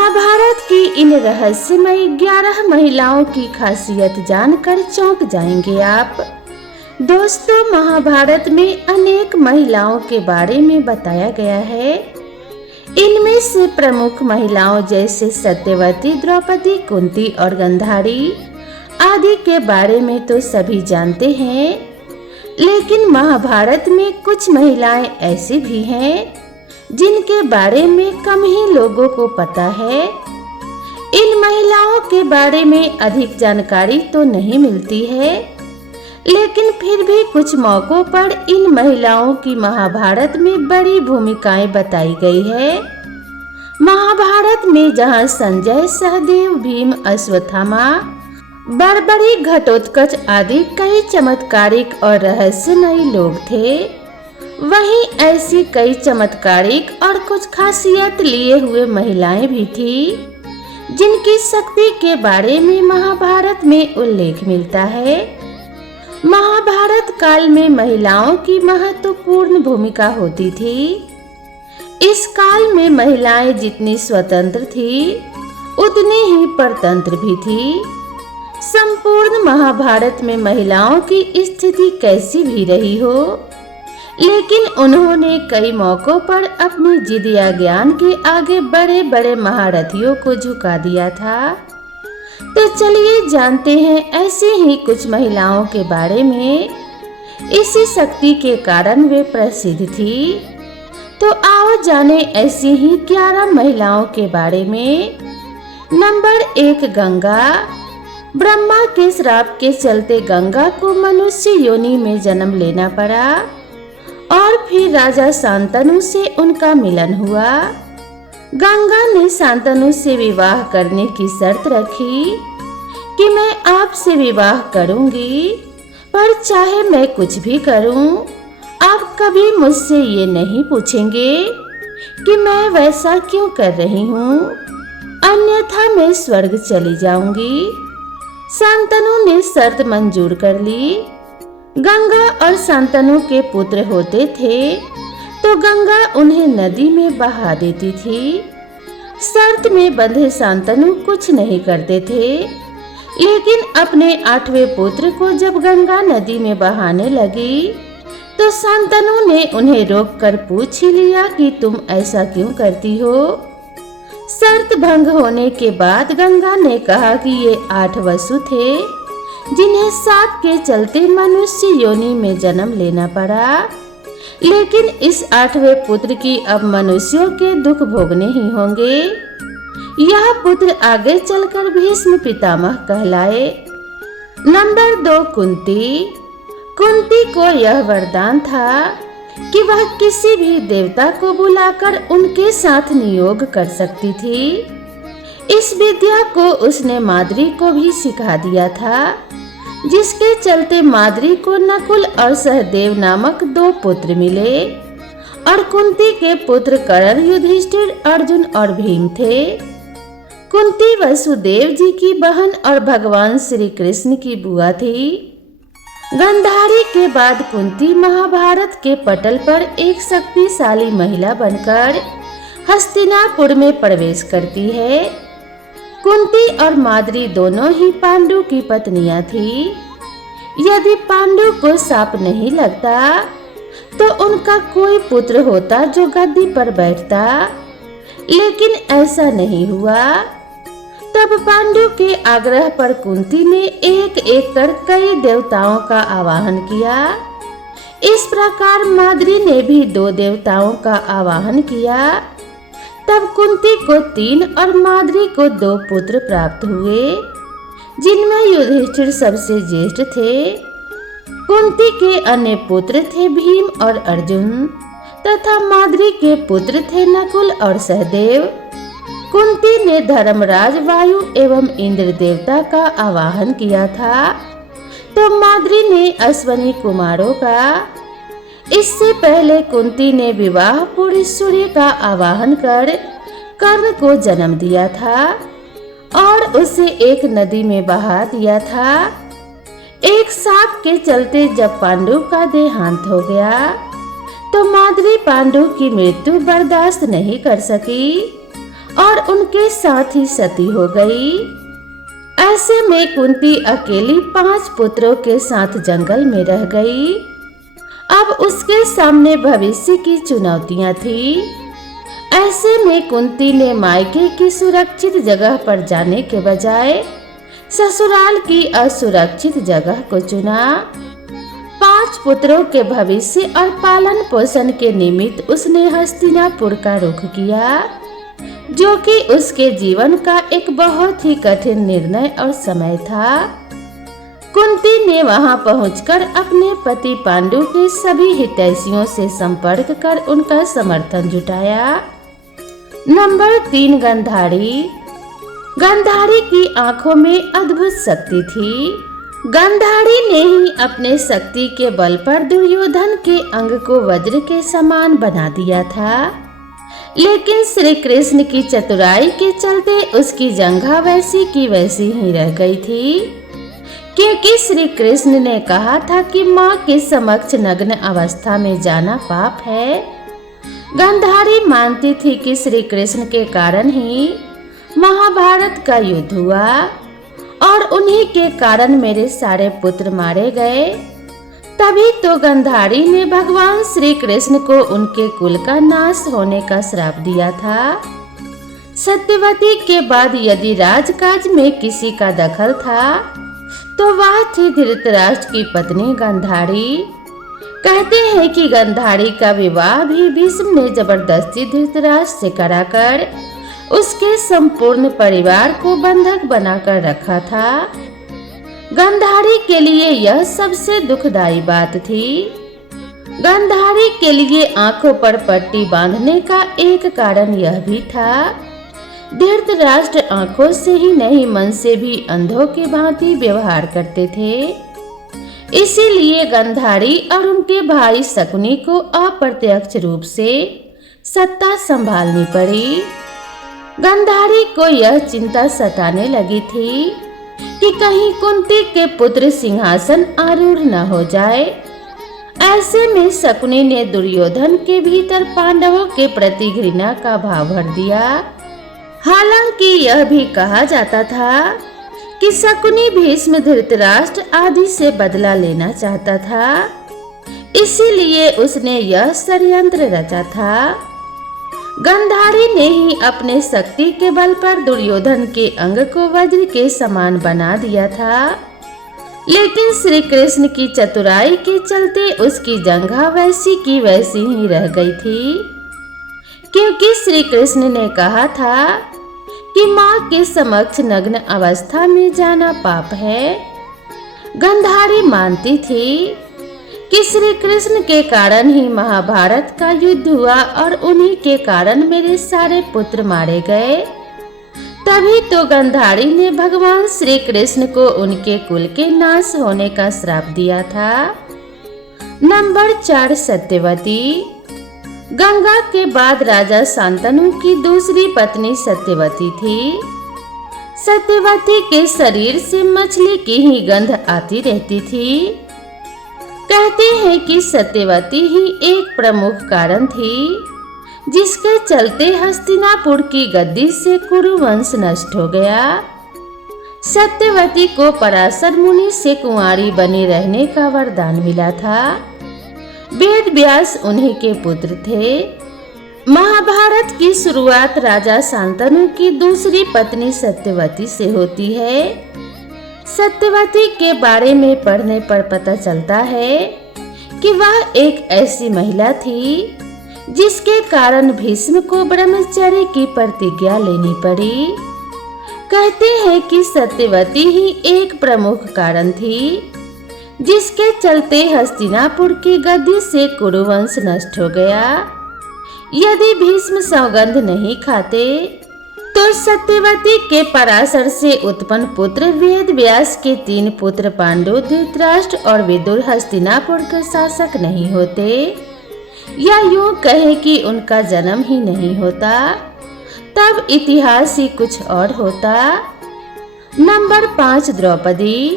महाभारत की इन रहस्यमयी 11 महिलाओं की खासियत जानकर चौंक जाएंगे आप। दोस्तों, महाभारत में अनेक महिलाओं के बारे में बताया गया है। इनमें से प्रमुख महिलाओं जैसे सत्यवती, द्रौपदी, कुंती और गांधारी आदि के बारे में तो सभी जानते हैं, लेकिन महाभारत में कुछ महिलाएं ऐसी भी हैं जिनके बारे में कम ही लोगों को पता है। इन महिलाओं के बारे में अधिक जानकारी तो नहीं मिलती है, लेकिन फिर भी कुछ मौकों पर इन महिलाओं की महाभारत में बड़ी भूमिकाएं बताई गई है। महाभारत में जहां संजय, सहदेव, भीम, अश्वत्थामा, बर्बरी, घटोत्कच आदि कई चमत्कारिक और रहस्यमयी लोग थे, वहीं ऐसी कई चमत्कारिक और कुछ खासियत लिए हुए महिलाएं भी थी जिनकी शक्ति के बारे में महाभारत में उल्लेख मिलता है। महाभारत काल में महिलाओं की महत्वपूर्ण भूमिका होती थी। इस काल में महिलाएं जितनी स्वतंत्र थी उतनी ही परतंत्र भी थी। संपूर्ण महाभारत में महिलाओं की स्थिति कैसी भी रही हो, लेकिन उन्होंने कई मौकों पर अपनी जिद या ज्ञान के आगे बड़े बड़े महारथियों को झुका दिया था। तो चलिए जानते हैं ऐसे ही कुछ महिलाओं के बारे में। इसी शक्ति के कारण वे प्रसिद्ध थी। तो आओ जाने ऐसी ही 11 महिलाओं के बारे में। नंबर 1, गंगा। ब्रह्मा के श्राप के चलते गंगा को मनुष्य योनि में जन्म लेना पड़ा और फिर राजा शांतनु से उनका मिलन हुआ। गंगा ने शांतनु से विवाह करने की शर्त रखी कि मैं आपसे विवाह करूंगी, पर चाहे मैं कुछ भी करूं, आप कभी मुझसे ये नहीं पूछेंगे कि मैं वैसा क्यों कर रही हूं, अन्यथा मैं स्वर्ग चली जाऊंगी। शांतनु ने शर्त मंजूर कर ली। गंगा और शांतनु के पुत्र होते थे तो गंगा उन्हें नदी में बहा देती थी। शर्त में बंधे शांतनु कुछ नहीं करते थे, लेकिन अपने 8वें पुत्र को जब गंगा नदी में बहाने लगी तो शांतनु ने उन्हें रोककर पूछ ही लिया कि तुम ऐसा क्यों करती हो। शर्त भंग होने के बाद गंगा ने कहा कि ये 8 वसु थे जिन्हें शाप के चलते मनुष्य योनि में जन्म लेना पड़ा, लेकिन इस 8वें पुत्र की अब मनुष्यों के दुख भोगने ही होंगे। यह पुत्र आगे चलकर भीष्म पितामह कहलाए। नंबर 2, कुंती। कुंती को यह वरदान था कि वह किसी भी देवता को बुलाकर उनके साथ नियोग कर सकती थी। इस विद्या को उसने माद्री को भी सिखा दिया था, जिसके चलते माद्री को नकुल और सहदेव नामक 2 पुत्र मिले और कुंती के पुत्र कर्ण, युधिष्ठिर, अर्जुन और भीम थे। कुंती वसुदेव जी की बहन और भगवान श्री कृष्ण की बुआ थी। गांधारी के बाद कुंती महाभारत के पटल पर एक शक्तिशाली महिला बनकर हस्तिनापुर में प्रवेश करती है। कुंती और माद्री दोनों ही पांडु की पत्नियां थी। यदि पांडु को शाप नहीं लगता तो उनका कोई पुत्र होता जो गद्दी पर बैठता, लेकिन ऐसा नहीं हुआ। तब पांडु के आग्रह पर कुंती ने एक एक कर कई देवताओं का आवाहन किया। इस प्रकार माद्री ने भी 2 देवताओं का आवाहन किया। तब कुंती को 3 और माद्री को 2 पुत्र प्राप्त हुए, जिनमें युधिष्ठिर सबसे ज्येष्ठ थे। कुंती के अन्य पुत्र थे भीम और अर्जुन, तथा माद्री के पुत्र थे नकुल और सहदेव। कुंती ने धर्मराज, वायु एवं इंद्र देवता का आवाहन किया था, तो माद्री ने अश्वनी कुमारों का। इससे पहले कुंती ने विवाह पूर्व सूर्य का आवाहन कर कर्ण को जन्म दिया था और उसे एक नदी में बहा दिया था। एक शाप के चलते जब पांडु का देहांत हो गया तो माद्री पांडु की मृत्यु बर्दाश्त नहीं कर सकी और उनके साथ ही सती हो गई। ऐसे में कुंती अकेली 5 पुत्रों के साथ जंगल में रह गई। अब उसके सामने भविष्य की चुनौतियां थी। ऐसे में कुंती ने मायके की सुरक्षित जगह पर जाने के बजाय ससुराल की असुरक्षित जगह को चुना। 5 पुत्रों के भविष्य और पालन पोषण के निमित्त उसने हस्तिनापुर का रुख किया, जो कि उसके जीवन का एक बहुत ही कठिन निर्णय और समय था। कुंती ने वहां पहुंचकर अपने पति पांडु के सभी हितैषियों से संपर्क कर उनका समर्थन जुटाया। नंबर 3, गंधारी। गंधारी की आंखों में अद्भुत शक्ति थी। गंधारी ने ही अपने शक्ति के बल पर दुर्योधन के अंग को वज्र के समान बना दिया था, लेकिन श्री कृष्ण की चतुराई के चलते उसकी जंघा वैसी की वैसी ही रह गई थी, क्योंकि श्री कृष्ण ने कहा था कि माँ के समक्ष नग्न अवस्था में जाना पाप है। गंधारी मानती थी कि श्री कृष्ण के कारण ही महाभारत का युद्ध हुआ और उन्हीं के कारण मेरे सारे पुत्र मारे गए। तभी तो गंधारी ने भगवान श्री कृष्ण को उनके कुल का नाश होने का श्राप दिया था। सत्यवती के बाद यदि राजकाज में किसी का दखल था तो वह थी धृतराष्ट्र की पत्नी गंधारी। कहते हैं कि गंधारी का विवाह भी भीष्म ने जबरदस्ती धृतराष्ट्र से कराकर उसके संपूर्ण परिवार को बंधक बनाकर रखा था। गंधारी के लिए यह सबसे दुखदाई बात थी। गंधारी के लिए आंखों पर पट्टी बांधने का एक कारण यह भी था, धृतराष्ट्र आंखों से ही नहीं मन से भी अंधों की भांति व्यवहार करते थे। इसीलिए गंधारी और उनके भाई शकुनी को अप्रत्यक्ष रूप से सत्ता संभालनी पड़ी। गंधारी को यह चिंता सताने लगी थी कि कहीं कुंती के पुत्र सिंहासन आरूढ़ न हो जाए। ऐसे में शकुनी ने दुर्योधन के भीतर पांडवों के प्रति घृणा का भाव भर दिया। हालांकि यह भी कहा जाता था कि शकुनी भीष्म धृतराष्ट्र आदि से बदला लेना चाहता था, इसीलिए उसने यह षड्यंत्र रचा था। गंधारी ने ही अपने शक्ति के बल पर दुर्योधन के अंग को वज्र के समान बना दिया था, लेकिन श्री कृष्ण की चतुराई के चलते उसकी जंघा वैसी की वैसी ही रह गई थी, क्योंकि श्री कृष्ण ने कहा था कि माँ के समक्ष नग्न अवस्था में जाना पाप है। गंधारी मानती थी कि श्री कृष्ण के कारण ही महाभारत का युद्ध हुआ और उन्हीं के कारण मेरे सारे पुत्र मारे गए। तभी तो गंधारी ने भगवान श्री कृष्ण को उनके कुल के नाश होने का श्राप दिया था। नंबर 4, सत्यवती। गंगा के बाद राजा शांतनु की दूसरी पत्नी सत्यवती थी। सत्यवती के शरीर से मछली की ही गंध आती रहती थी। कहते हैं कि सत्यवती ही एक प्रमुख कारण थी जिसके चलते हस्तिनापुर की गद्दी से कुरु वंश नष्ट हो गया। सत्यवती को पराशर मुनि से कुंवारी बने रहने का वरदान मिला था। वेद व्यास उन्हीं के पुत्र थे। महाभारत की शुरुआत राजा शांतनु की दूसरी पत्नी सत्यवती से होती है। सत्यवती के बारे में पढ़ने पर पता चलता है कि वह एक ऐसी महिला थी जिसके कारण भीष्म को ब्रह्मचर्य की प्रतिज्ञा लेनी पड़ी। कहते हैं कि सत्यवती ही एक प्रमुख कारण थी जिसके चलते हस्तिनापुर की गद्दी से कुरुवंश नष्ट हो गया। यदि भीष्म सौगंध नहीं खाते तो सत्यवती के पराशर से उत्पन्न पुत्र वेद व्यास के 3 पुत्र पांडु, धृतराष्ट्र और विदुर हस्तिनापुर के शासक नहीं होते, या यूं कहे कि उनका जन्म ही नहीं होता। तब इतिहास ही कुछ और होता। नंबर 5, द्रौपदी।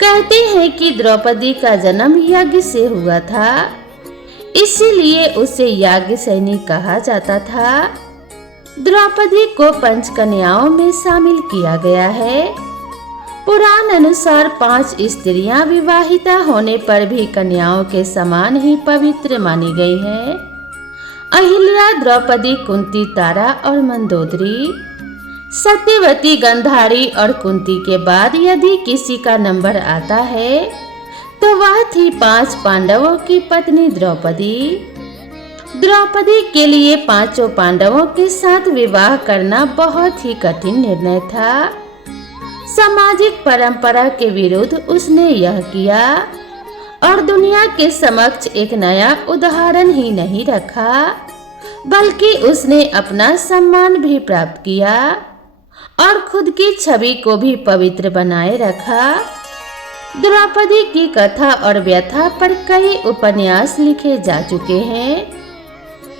कहते हैं कि द्रौपदी का जन्म यज्ञ से हुआ था, इसीलिए उसे याज्ञसेनी कहा जाता था। द्रौपदी को पंचकन्याओं में शामिल किया गया है। पुराण अनुसार 5 स्त्रियां विवाहिता होने पर भी कन्याओं के समान ही पवित्र मानी गई हैं। अहिल्या, द्रौपदी, कुंती, तारा और मंदोदरी। सत्यवती, गंधारी और कुंती के बाद यदि किसी का नंबर आता है तो वह थी 5 पांडवों की पत्नी द्रौपदी। द्रौपदी के लिए 5 पांडवों के साथ विवाह करना बहुत ही कठिन निर्णय था। सामाजिक परंपरा के विरुद्ध उसने यह किया और दुनिया के समक्ष एक नया उदाहरण ही नहीं रखा, बल्कि उसने अपना सम्मान भी प्राप्त किया और खुद की छवि को भी पवित्र बनाए रखा। द्रौपदी की कथा और व्यथा पर कई उपन्यास लिखे जा चुके हैं।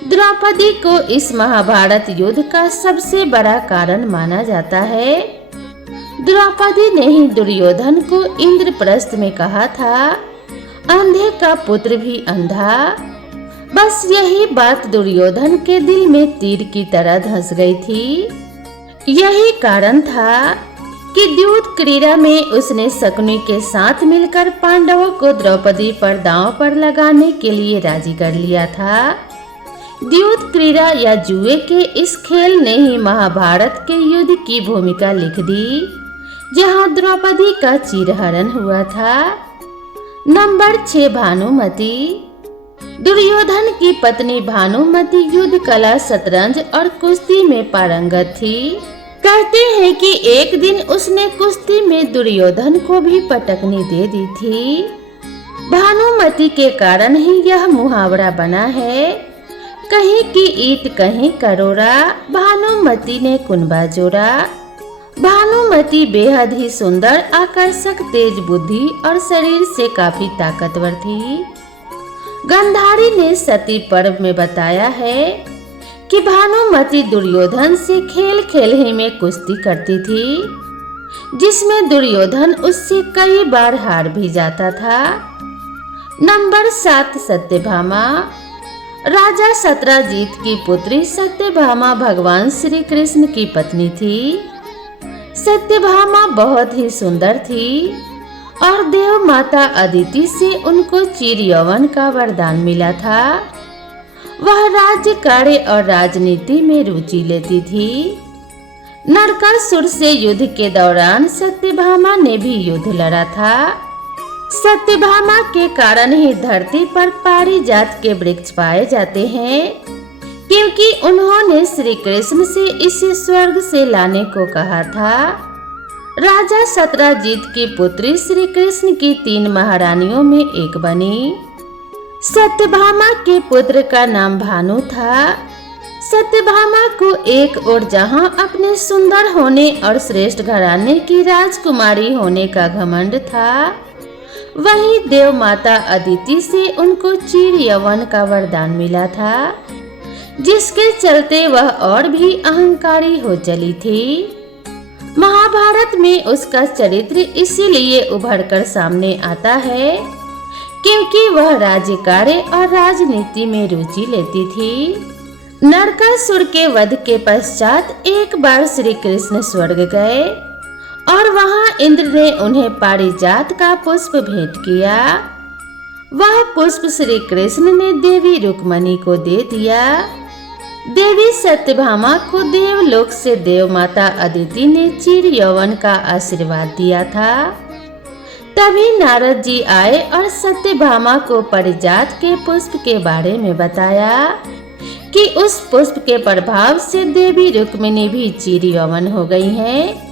द्रौपदी को इस महाभारत युद्ध का सबसे बड़ा कारण माना जाता है। द्रौपदी ने ही दुर्योधन को इंद्रप्रस्थ में कहा था, अंधे का पुत्र भी अंधा। बस यही बात दुर्योधन के दिल में तीर की तरह धंस गई थी। यही कारण था कि द्यूत क्रीड़ा में उसने शकुनी के साथ मिलकर पांडवों को द्रौपदी पर दांव पर लगाने के लिए राजी कर लिया था। द्यूत क्रीड़ा या जुए के इस खेल ने ही महाभारत के युद्ध की भूमिका लिख दी, जहां द्रौपदी का चीरहरण हुआ था। नंबर 6, भानुमति। दुर्योधन की पत्नी भानुमति युद्ध कला, शतरंज और कुश्ती में पारंगत थी। कहते हैं कि एक दिन उसने कुश्ती में दुर्योधन को भी पटकनी दे दी थी। भानुमति के कारण ही यह मुहावरा बना है, कहीं की ईंट कहीं करोड़ा, भानुमति ने कुनबा जोड़ा। भानुमति बेहद ही सुंदर, आकर्षक, तेज बुद्धि और शरीर से काफी ताकतवर थी। गंधारी ने सती पर्व में बताया है कि भानुमति दुर्योधन से खेल खेल ही में कुश्ती करती थी, जिसमें दुर्योधन उससे कई बार हार भी जाता था। नंबर 7, सत्यभामा। राजा सत्यजीत की पुत्री सत्यभामा भगवान श्री कृष्ण की पत्नी थी। सत्यभामा बहुत ही सुंदर थी और देव माता अदिति से उनको चिर यौवन का वरदान मिला था। वह राज्य कार्य और राजनीति में रुचि लेती थी। नरकासुर से युद्ध के दौरान सत्यभामा ने भी युद्ध लड़ा था। सत्यभामा के कारण ही धरती पर पारिजात के वृक्ष पाए जाते हैं, क्योंकि उन्होंने श्री कृष्ण से इसे स्वर्ग से लाने को कहा था। राजा सत्यजीत की पुत्री श्री कृष्ण की 3 महारानियों में एक बनी। सत्यभामा के पुत्र का नाम भानु था। सत्यभामा को एक ओर जहां अपने सुंदर होने और श्रेष्ठ घराने की राजकुमारी होने का घमंड था, वहीं देव माता अदिति से उनको चिर यौवन का वरदान मिला था, जिसके चलते वह और भी अहंकारी हो चली थी। महाभारत में उसका चरित्र इसीलिए उभरकर सामने आता है क्योंकि वह राज्य कार्य और राजनीति में रुचि लेती थी। नरकासुर के वध के पश्चात एक बार श्री कृष्ण स्वर्ग गए और वहां इंद्र ने उन्हें पारिजात का पुष्प भेंट किया। वह पुष्प श्री कृष्ण ने देवी रुक्मणी को दे दिया। देवी सत्यभामा को देवलोक से देव माता अदिति ने चिर यौवन का आशीर्वाद दिया था। तभी नारद जी आए और सत्यभामा को पारिजात के पुष्प के बारे में बताया कि उस पुष्प के प्रभाव से देवी रुक्मिणी भी चिर यौवन हो गई हैं।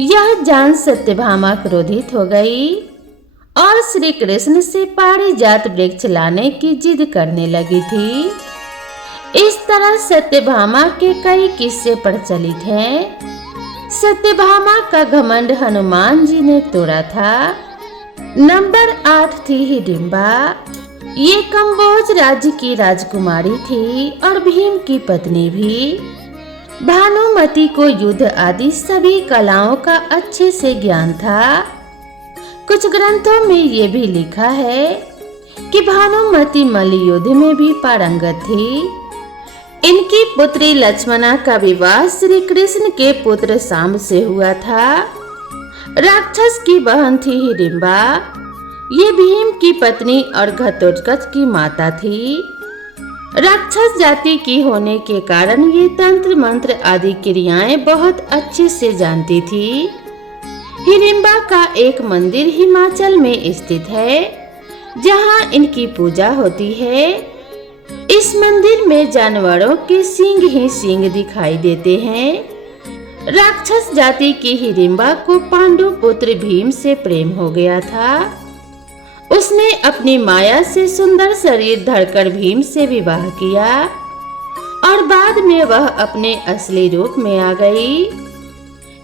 यह जान सत्यभामा क्रोधित हो गई और श्री कृष्ण से पारिजात वृक्ष लाने की जिद करने लगी थी। इस तरह सत्यभामा के कई किस्से प्रचलित हैं। सत्यभामा का घमंड हनुमान जी ने तोड़ा था। नंबर 8 थी हिडिंबा। ये कंबोज राज्य की राजकुमारी थी और भीम की पत्नी भी। भानुमति को युद्ध आदि सभी कलाओं का अच्छे से ज्ञान था। कुछ ग्रंथों में ये भी लिखा है कि भानुमति मल्लयुद्ध में भी पारंगत थी। इनकी पुत्री लक्ष्मणा का विवाह श्री कृष्ण के पुत्र शाम से हुआ था। राक्षस की बहन थी हिडिंबा। ये भीम की पत्नी और घटोत्कच की माता थी। राक्षस जाति की होने के कारण ये तंत्र मंत्र आदि क्रियाएं बहुत अच्छे से जानती थी। हिडिंबा का एक मंदिर हिमाचल में स्थित है, जहां इनकी पूजा होती है। इस मंदिर में जानवरों के सींग ही सींग दिखाई देते हैं। राक्षस जाति की हिडिंबा को पांडु पुत्र भीम से प्रेम हो गया था। उसने अपनी माया से सुंदर शरीर धरकर भीम से विवाह किया और बाद में वह अपने असली रूप में आ गई।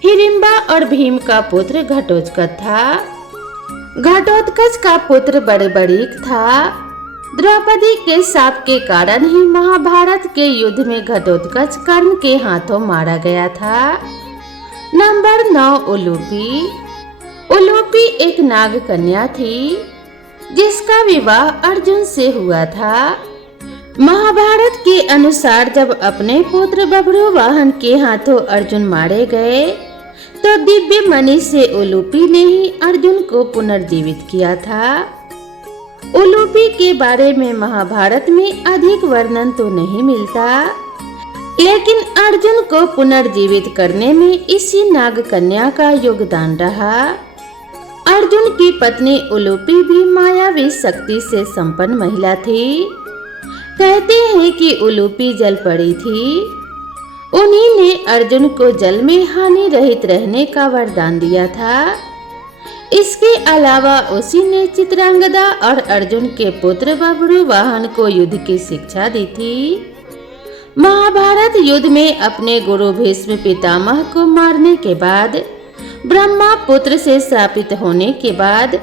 हिडिंबा और भीम का पुत्र घटोत्कच था। घटोत्कच का पुत्र बड़बड़ीक था। द्रौपदी के शाप के कारण ही महाभारत के युद्ध में घटोत्कच कर्ण के हाथों मारा गया था। नंबर 9 उलूपी। उलूपी एक नाग कन्या थी, जिसका विवाह अर्जुन से हुआ था। महाभारत के अनुसार जब अपने पुत्र बब्रू वाहन के हाथों अर्जुन मारे गए, तो दिव्य मणि से उलूपी ने ही अर्जुन को पुनर्जीवित किया था। उलूपी के बारे में महाभारत में अधिक वर्णन तो नहीं मिलता, लेकिन अर्जुन को पुनर्जीवित करने में इसी नाग कन्या का योगदान रहा। अर्जुन की पत्नी उलूपी भी मायावी शक्ति से संपन्न महिला थी। कहते हैं कि उलूपी जल पड़ी थी। उन्हीं ने अर्जुन को जल में हानि रहित रहने का वरदान दिया था। इसके अलावा उसी ने चित्रांगदा और अर्जुन के पुत्र बब्रू वाहन को युद्ध की शिक्षा दी थी। महाभारत युद्ध में अपने गुरु भीष्म पितामह को मारने के बाद, ब्रह्मा पुत्र से श्रापित होने के बाद,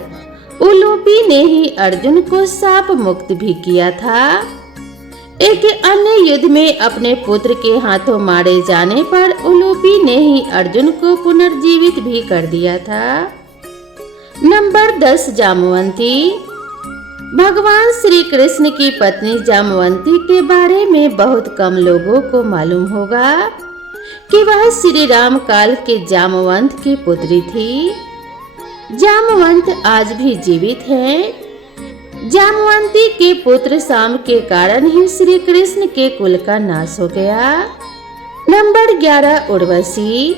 उलूपी ने ही अर्जुन को शाप मुक्त भी किया था। एक अन्य युद्ध में अपने पुत्र के हाथों मारे जाने पर उलूपी ने ही अर्जुन को पुनर्जीवित भी कर दिया था। नंबर 10 जामवंती। भगवान श्री कृष्ण की पत्नी जामवंती के बारे में बहुत कम लोगों को मालूम होगा कि वह श्री राम काल के जामवंत की पुत्री थी। जामवंत आज भी जीवित हैं। जामवंती के पुत्र शाम के कारण ही श्री कृष्ण के कुल का नाश हो गया। नंबर 11 उर्वशी।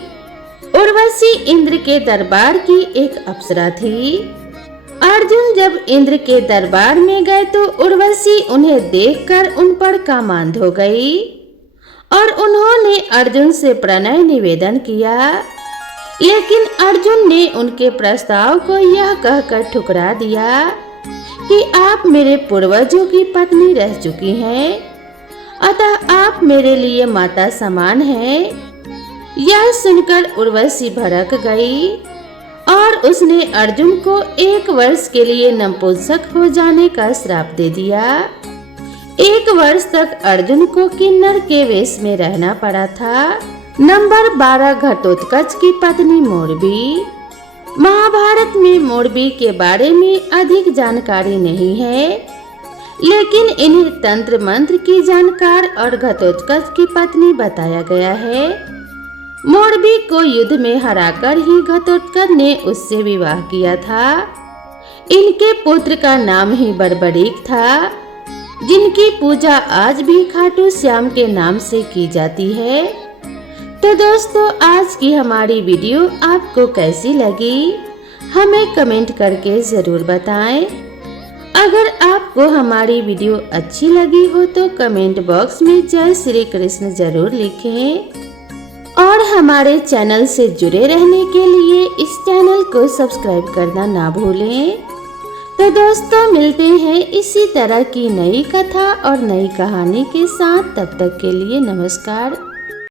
उर्वशी इंद्र के दरबार की एक अप्सरा थी। अर्जुन जब इंद्र के दरबार में गए तो उर्वशी उन्हें देखकर उन पर कामांध हो गई और उन्होंने अर्जुन से प्रणय निवेदन किया, लेकिन अर्जुन ने उनके प्रस्ताव को यह कहकर ठुकरा दिया कि आप मेरे पूर्वजों की पत्नी रह चुकी हैं, अतः आप मेरे लिए माता समान हैं। यह सुनकर उर्वशी भड़क गई और उसने अर्जुन को 1 वर्ष के लिए नपुंसक हो जाने का श्राप दे दिया। 1 वर्ष तक अर्जुन को किन्नर के वेश में रहना पड़ा था। नंबर 12 घटोत्कच की पत्नी मोरबी। महाभारत में मोरबी के बारे में अधिक जानकारी नहीं है, लेकिन इन्हें तंत्र मंत्र की जानकार और घटोत्कच की पत्नी बताया गया है। मोरबी को युद्ध में हराकर ही घटोत्कच ने उससे विवाह किया था। इनके पुत्र का नाम ही बड़बड़ीक था, जिनकी पूजा आज भी खाटू श्याम के नाम से की जाती है। तो दोस्तों, आज की हमारी वीडियो आपको कैसी लगी, हमें कमेंट करके जरूर बताएं। अगर आपको हमारी वीडियो अच्छी लगी हो तो कमेंट बॉक्स में जय श्री कृष्ण जरूर लिखें और हमारे चैनल से जुड़े रहने के लिए इस चैनल को सब्सक्राइब करना ना भूलें। तो दोस्तों, मिलते हैं इसी तरह की नई कथा और नई कहानी के साथ। तब तक के लिए नमस्कार।